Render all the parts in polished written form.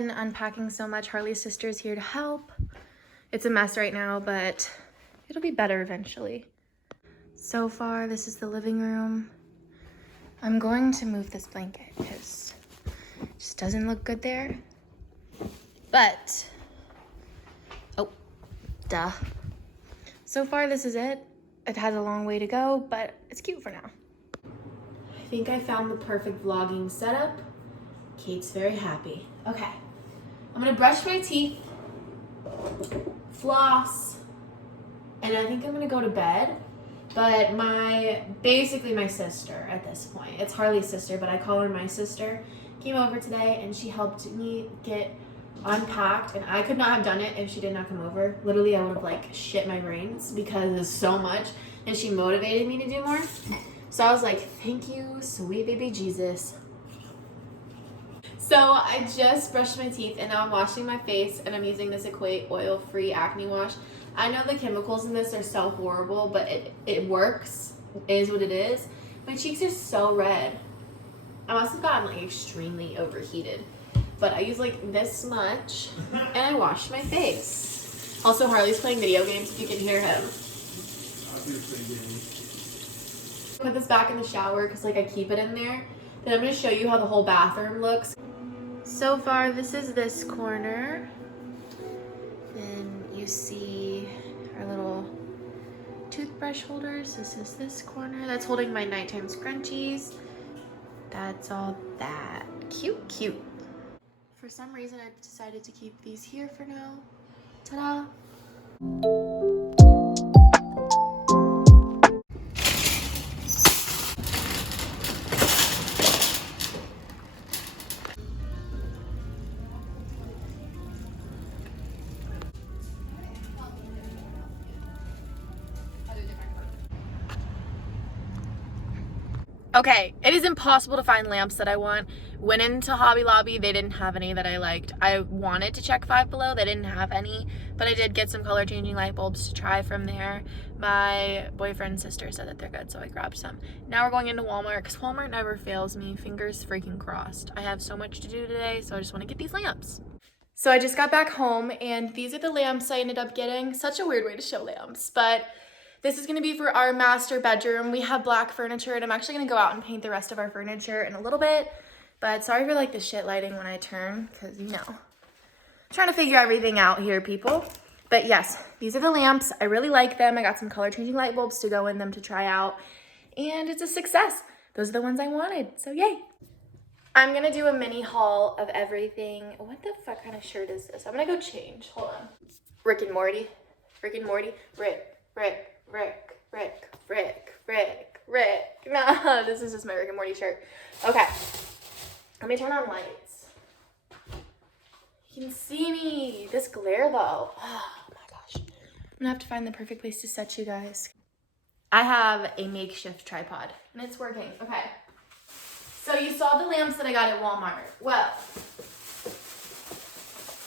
been unpacking so much. Harley's sister's here to help. It's a mess right now, but it'll be better eventually. So far, this is the living room. I'm going to move this blanket because it just doesn't look good there. But, oh, duh. So far, this is it. It has a long way to go, but it's cute for now. I think I found the perfect vlogging setup. Kate's very happy. Okay, I'm gonna brush my teeth, floss, and I think I'm gonna go to bed. But basically my sister at this point, it's Harley's sister, but I call her my sister, came over today and she helped me get unpacked, and I could not have done it if she did not come over. Literally, I would have like shit my brains because it's so much, and she motivated me to do more. So I was like, thank you, sweet baby Jesus. So I just brushed my teeth and now I'm washing my face, and I'm using this Equate oil-free acne wash. I know the chemicals in this are so horrible, but it works. It is what it is. My cheeks are so red. I must have gotten like extremely overheated. But I use like this much and I wash my face. Also, Harley's playing video games if you can hear him. Put this back in the shower because like I keep it in there. Then I'm going to show you how the whole bathroom looks. So far, this is this corner. Then you see our little toothbrush holders. This is this corner. That's holding my nighttime scrunchies. That's all that. Cute, cute. For some reason, I decided to keep these here for now. Ta-da! Okay, it is impossible to find lamps that I want. Went into Hobby Lobby, they didn't have any that I liked. I wanted to check Five Below, they didn't have any, but I did get some color changing light bulbs to try from there. My boyfriend's sister said that they're good, so I grabbed some. Now we're going into Walmart, because Walmart never fails me, fingers freaking crossed. I have so much to do today, so I just want to get these lamps. So I just got back home, and these are the lamps I ended up getting. Such a weird way to show lamps, but this is gonna be for our master bedroom. We have black furniture, and I'm actually gonna go out and paint the rest of our furniture in a little bit. But sorry for like the shit lighting when I turn, because you know, I'm trying to figure everything out here, people. But yes, these are the lamps. I really like them. I got some color changing light bulbs to go in them to try out, and it's a success. Those are the ones I wanted, so yay. I'm gonna do a mini haul of everything. What the fuck kind of shirt is this? I'm gonna go change, hold on. Rick and Morty, Rick and Morty, Rick. No, this is just my Rick and Morty shirt. Okay, let me turn on lights. You can see me. This glare though. Oh my gosh. I'm gonna have to find the perfect place to set you guys. I have a makeshift tripod and it's working. Okay. So you saw the lamps that I got at Walmart. Well,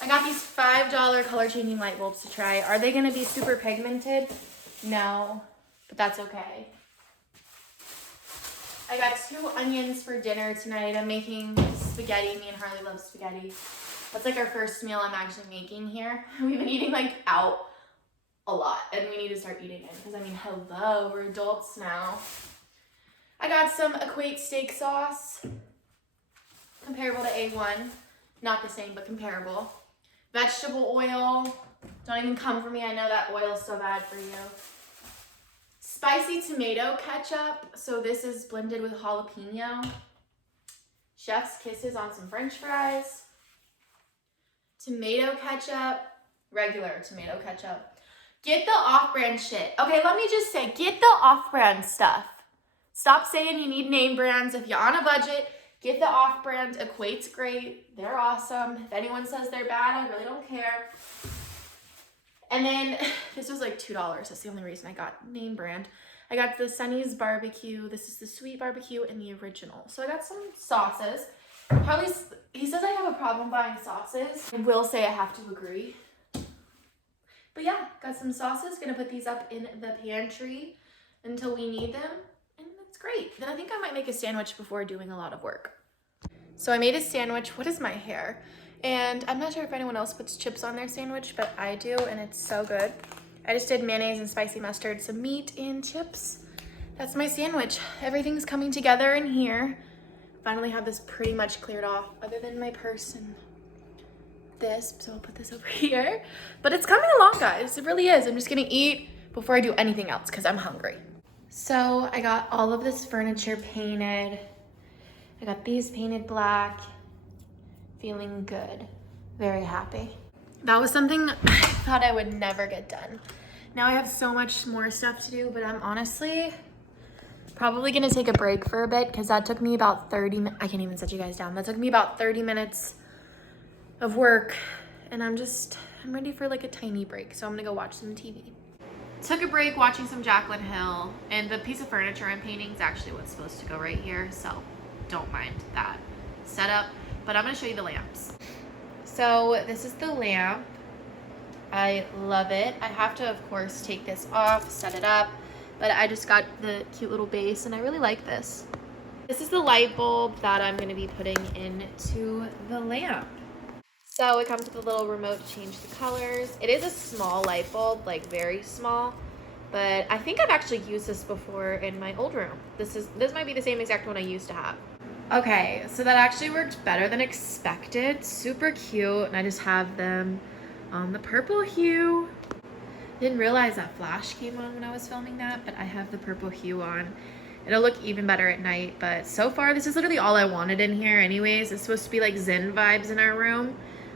I got these $5 color changing light bulbs to try. Are they gonna be super pigmented? No, but that's okay. I got 2 onions for dinner tonight. I'm making spaghetti. Me and Harley love spaghetti. That's like our first meal I'm actually making here. We've been eating like out a lot, and we need to start eating in because I mean, hello, we're adults now. I got some Equate steak sauce, comparable to A1. Not the same, but comparable. Vegetable oil. Don't even come for me. I know that oil is so bad for you. Spicy tomato ketchup. So this is blended with jalapeno. Chef's kisses on some French fries. Tomato ketchup. Regular tomato ketchup. Get the off-brand shit. Okay, let me just say, get the off-brand stuff. Stop saying you need name brands. If you're on a budget, get the off-brand. Equate's great. They're awesome. If anyone says they're bad, I really don't care. And then this was like $2. That's the only reason I got name brand. I got the Sunny's barbecue. This is the sweet barbecue and the original. So I got some sauces. He says I have a problem buying sauces. I will say I have to agree. But yeah, got some sauces. Gonna put these up in the pantry until we need them. And that's great. Then I think I might make a sandwich before doing a lot of work. So I made a sandwich. What is my hair? And I'm not sure if anyone else puts chips on their sandwich, but I do, and it's so good. I just did mayonnaise and spicy mustard, some meat and chips. That's my sandwich. Everything's coming together in here. Finally have this pretty much cleared off, other than my purse and this, so I'll put this over here. But it's coming along, guys. It really is. I'm just gonna eat before I do anything else because I'm hungry. So I got all of this furniture painted. I got these painted black. Feeling good. Very happy. That was something I thought I would never get done. Now I have so much more stuff to do, but I'm honestly probably gonna take a break for a bit because that took me about 30 minutes. I can't even set you guys down. That took me about 30 minutes of work, and I'm ready for like a tiny break, so I'm gonna go watch some TV. Took a break watching some Jaclyn Hill, and the piece of furniture I'm painting is actually what's supposed to go right here, so don't mind that setup, but I'm gonna show you the lamps. So this is the lamp. I love it. I have to, of course, take this off, set it up, but I just got the cute little base, and I really like this. This is the light bulb that I'm gonna be putting into the lamp. So it comes with a little remote to change the colors. It is a small light bulb, like very small, but I think I've actually used this before in my old room. This might be the same exact one I used to have. Okay, so that actually worked better than expected. Super cute, and I just have them on the purple hue. Didn't realize that flash came on when I was filming that, but I have the purple hue on. It'll look even better at night, but so far this is literally all I wanted in here anyways. It's supposed to be like Zen vibes in our room,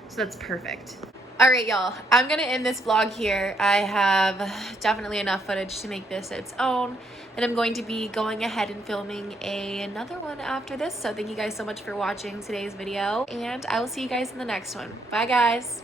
so that's perfect. All right, y'all, I'm gonna end this vlog here. I have definitely enough footage to make this its own, and I'm going to be going ahead and filming another one after this. So thank you guys so much for watching today's video, and I will see you guys in the next one. Bye, guys.